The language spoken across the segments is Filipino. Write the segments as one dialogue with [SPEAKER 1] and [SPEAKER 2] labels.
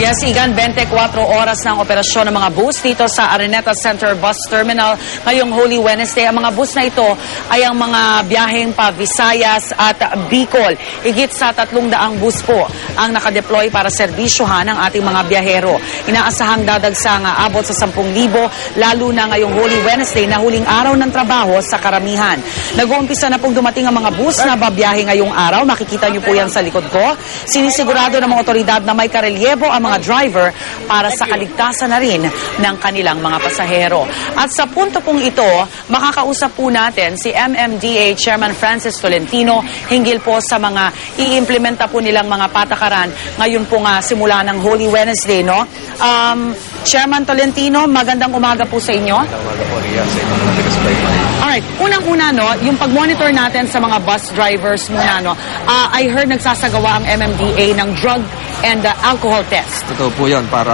[SPEAKER 1] Yes, Igan, 24 oras ng operasyon ng mga bus dito sa Araneta Center Bus Terminal ngayong Holy Wednesday. Ang mga bus na ito ay ang mga biyaheng pa Visayas at Bicol. Higit sa tatlong daang bus po ang nakadeploy para serbisyohan ng ating mga biyahero. Inaasahang dadagsang abot sa 10,000 lalo na ngayong Holy Wednesday na huling araw ng trabaho sa karamihan. Nag-uumpisa na pong dumating ang mga bus na babiyahe ngayong araw. Makikita niyo po yan sa likod ko. Sinisigurado ng mga otoridad na may karelyebo ang mga driver para sa kaligtasan na rin ng kanilang mga pasahero. At sa punto pong ito, makakausap po natin si MMDA Chairman Francis Tolentino hinggil po sa mga iimplementa po nilang mga patakaran ngayon po nga simula ng Holy Wednesday, no? Um, Chairman Tolentino, magandang umaga po sa inyo. Alright, unang-una no, yung pag-monitor natin sa mga bus drivers muna no, ah, I heard nagsasagawa ang MMDA ng drug and ah, alcohol test.
[SPEAKER 2] Totoo po yun para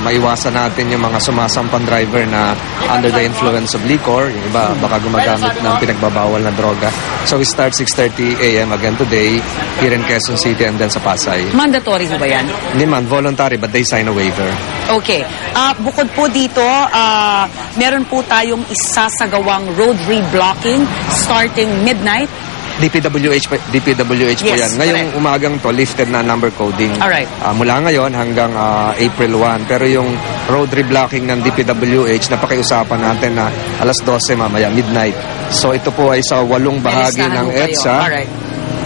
[SPEAKER 2] maiwasan natin yung mga sumasampang driver na under the influence of liquor. Yung iba baka gumagamit ng pinagbabawal na droga. So we start 6.30 a.m. again today here in Quezon City and then sa Pasay.
[SPEAKER 1] Mandatory ba yan?
[SPEAKER 2] Hindi man, voluntary but they sign a waiver.
[SPEAKER 1] Okay. Ah, bukod po dito, ah, meron po tayong isasagawang road reblocking starting midnight.
[SPEAKER 2] DPWH, DPWH po
[SPEAKER 1] Yes,
[SPEAKER 2] yan. Ngayong
[SPEAKER 1] correct.
[SPEAKER 2] umagang to, lifted na number coding.
[SPEAKER 1] Alright.
[SPEAKER 2] Ah, mula ngayon hanggang ah, April 1. Pero yung road reblocking ng DPWH, napakiusapan natin na alas 12 mamaya, midnight. So ito po ay sa walong bahagi ng. EDSA.
[SPEAKER 1] Alright.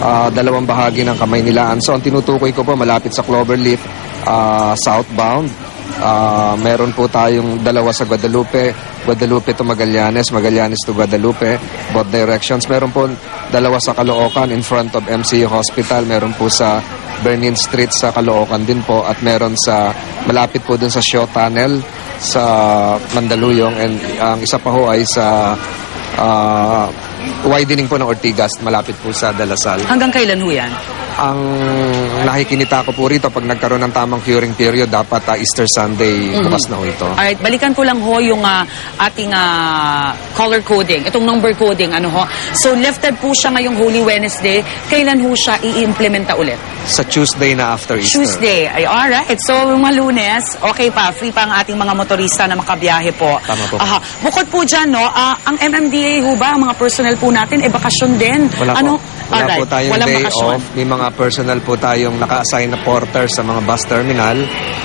[SPEAKER 2] ah, dalawang bahagi ng Kamaynilaan. So ang tinutukoy ko po malapit sa Cloverleaf ah, southbound. Ah, meron po tayong dalawa sa Guadalupe, Guadalupe to Magallanes, Magallanes to Guadalupe, both directions. Meron po dalawa sa Caloocan in front of MCU Hospital, meron po sa Bernin Street sa Caloocan din po at meron sa malapit po dun sa Shaw Tunnel sa Mandaluyong and ang isa pa ho ay sa ah, widening po ng Ortigas malapit po sa Dalasal.
[SPEAKER 1] Hanggang kailan ho yan?
[SPEAKER 2] Ang nakikinita ko po rito pag nagkaroon ng tamang curing period dapat ah, Easter Sunday bukas na ho ito.
[SPEAKER 1] Alright, balikan ko lang ho yung ah, ating ah, color coding, itong number coding, ano ho. So, lifted po siya ngayong Holy Wednesday. Kailan ho siya i-implementa ulit?
[SPEAKER 2] Sa Tuesday na after Easter.
[SPEAKER 1] Tuesday. Ay, alright. So, mga lunes, okay pa, free pa ang ating mga motorista na makabiyahe po.
[SPEAKER 2] Tama po.
[SPEAKER 1] Aha. Bukod po dyan, no, ah, ang MMDA ho ba, ang mga personnel po natin, eh, bakasyon din.
[SPEAKER 2] Wala
[SPEAKER 1] ano?
[SPEAKER 2] po. Wala
[SPEAKER 1] Alright,
[SPEAKER 2] po tayong
[SPEAKER 1] walang
[SPEAKER 2] day
[SPEAKER 1] bakasyon.
[SPEAKER 2] off. May mga personal po tayong naka-assign na porter sa mga bus terminal.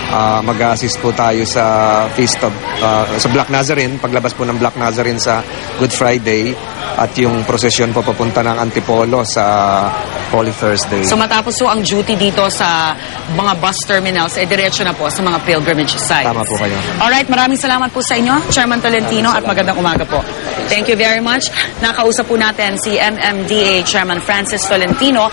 [SPEAKER 2] Ah, mag-assist po tayo sa Feast of, ah, sa Black Nazarene, paglabas po ng Black Nazarene sa Good Friday at yung prosesyon po papunta ng Antipolo sa Holy Thursday.
[SPEAKER 1] So matapos po ang duty dito sa mga bus terminals, eh diretso na po sa mga pilgrimage sites.
[SPEAKER 2] Tama po kayo.
[SPEAKER 1] Alright, maraming salamat po sa inyo, Chairman Tolentino, at magandang umaga po. Thank you very much. Nakausap po natin si MMDA Chairman Francis Tolentino.